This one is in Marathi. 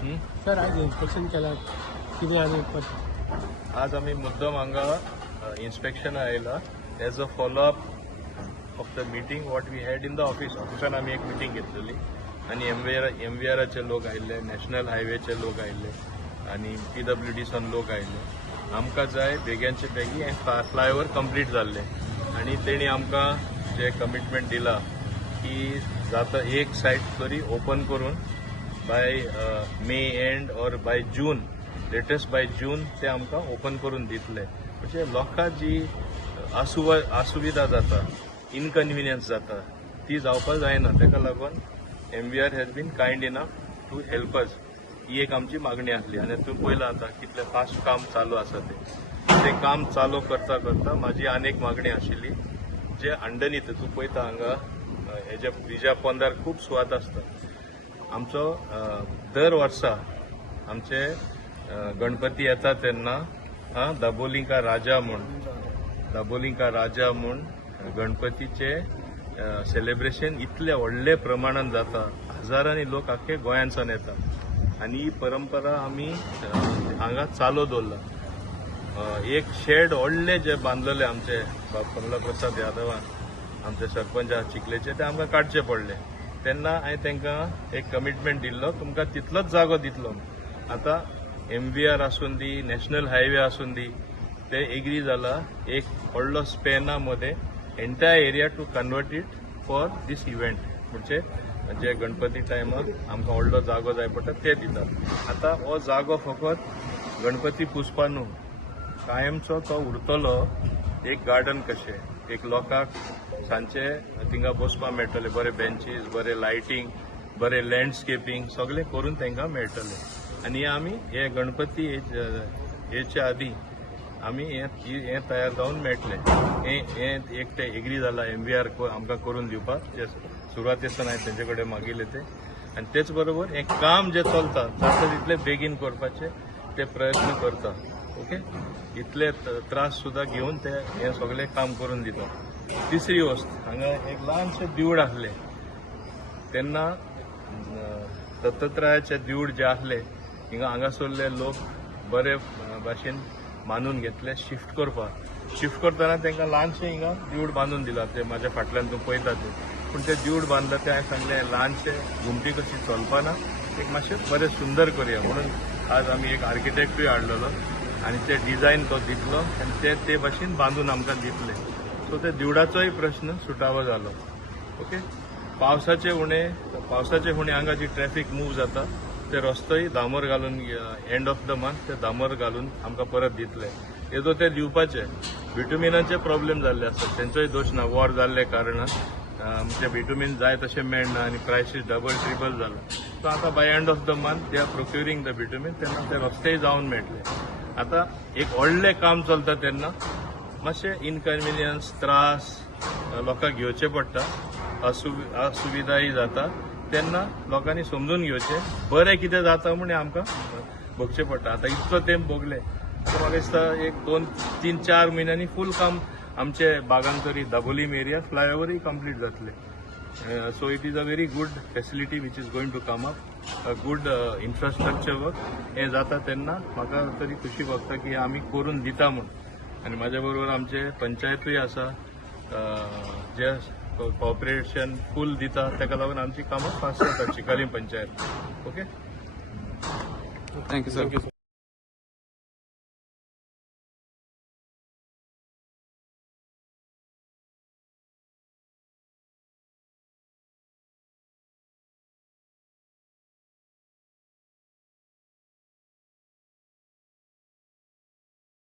सर आज इन्स्पेक्शन केला किती आणि आज आम्ही मुद्दम हांगा इन्स्पेक्शन आयला as a follow up of the meeting what we had in the ऑफिसान आम्ही एक मिटींग घेतलेली आणि एमव्हीआरचे लोक आयिल्ले, नॅशनल हायवेचे लोक आयिल्ले आणि PWDसान लोक आयिल्ले. आमकां जाय बेग्याचे बेगी हें फ्लायओव्हर कंप्लीट जाल्ले आणि तेणी आमकां जे कमिटमेंट दिला की जाता एक सायड तरी ओपन करून बाय मे एंड और by June latest by June ते आमकां ओपन करून दितले. म्हणजे लोकां जी असुविधा जाता, इनकन्विनियन्स जाता ती जावपाक जायना. ताका लागून MVR has been kind enough to help us. ही एक आमची मागणी आसली आणि तूं पळयलां आतां कितलें फास्ट काम चालू आसा ते काम चालू करता करता म्हाजी आनीक मागणी आशिल्ली जे अंडरनीथ तूं पळयता हांगा हेज्या ब्रिजा पोंदार खूब सुवात आसता. आमचो दर वर्सा आमचे गणपती येता तेन्ना दाबोलिंका राजा म्हूण गणपतीचे सेलिब्रेशन इतले व्हडले प्रमाणात जाता. हजारांनी लोक आख्खे गोंयांतसून येता आणि ही परंपरा आमी हांगा चालू दवरला. एक शेड व्हडले जे बांदलेले आमचे कमला प्रसाद यादवान आमचे सरपंच चिखलेचे ते आमकां काडचे पडले. तेन्ना हांवें तांकां एक कमिटमेंट दिल्लो तुमकां तितलोच जागो दितलो. आतां MVR आसून दी, नॅशनल हायवे आसून दी, ते एग्री जाला एक व्हडलो स्पॅना मध्ये entire area to convert it for this event. म्हणजे जे गणपती टायमाक आमकां व्हडलो जागो जाय पडटा ते दितात. आतां हो जागो फकत गणपती पुजपा न्हू, कायमचो तो उरतलो एक गार्डन कशें. एक लोकांक सांचे थिंगा बसपा मेळटले, बरे बेंचीस, बरे लायटिंग, बरे लँडस्केपींग सगळें करून तांकां मेळटलें. आनी आमी हे गणपती हेचे आदी आमी हे तयार जावन मेळटले. हे एक ते एग्री जाला MVR आमकां करून दिवपाक. जे सुरवातेसान हांवें तेंचे कडेन मागिल्ले ते आनी तेच बरोबर हें काम जे चलता जाता तितले बेगीन करपाचे ते प्रयत्न करता. ओके, इतले त्रास सुद्दां घेवन ते हें सगळें काम करून दिता. तिसरी वस्त, हांगा एक ल्हानशें देवूळ आसलें तेन्ना दत्तात्रयाचे देवूळ जे आसले हांगासरले लोक बरे भाशेन मानून घेतले शिफ्ट करतना तांकां ल्हानशें हिंगा देवूळ बांदून दिला. ते म्हाज्या फाटल्यान तूं पळयता ते, पूण ते देवूळ बांदला ते हांवें सांगलें ल्हानशें घुमटी कशी चलपाना, एक मातशें बरें सुंदर करुया म्हणून आज आमी एक आर्किटेक्टूय हाडलेलो आनी ते डिझायन तो दितलो आनी ते भाशेन बांदून आमकां दितले. सो ते देवळाचोय प्रश्न सुटावो जालो. ओके, पावसाचे उणे हांगा जी ट्रॅफिक मूव जाता ते रस्तोय दामोर घालून एंड ऑफ द मंथ ते दामोर घालून आमकां परत दितले. येदो ते दिवपाचे. बिटुमिनाचे प्रॉब्लेम जाल्ले आसतात, तेंचोय दोश ना. वॉर जाल्ले कारणान म्हणजे बिटुमीन जाय तशें मेळना आनी प्रायसीस डबल ट्रिबल जाला. सो आतां by end of the month they are procuring the bitumen, तेन्ना ते रस्तेय जावन मेळटले. आतां एक व्हडलें काम चलता तेन्ना मातशे इनकन्विनियन्स त्रास लोकांक घेवचे पडटा, असुविधाय जाता. तेन्ना लोकांनी समजून घेवचें, बरें कितें जाता म्हण आमकां भोगचें पडटा. आतां इतलो तेंप भोगले, आतां म्हाका दिसता एक 2-3-4 म्हयन्यांनी फूल काम आमचे बागान तरी दाबोलीम एरिया फ्लायओव्हरय कंप्लीट जातले. So it is a very good facility which is going to come up, a good infrastructure work. हें जाता तेन्ना म्हाका तरी खुशी भोगता की आमी करून दिता म्हूण. आनी म्हाज्या बरोबर आमचे पंचायतूय आसा जे कॉपरेशन फूल दिता, ताका लागून आमची कामां फास्ट जाता Chicalim panchayat. Okay, thank you sir.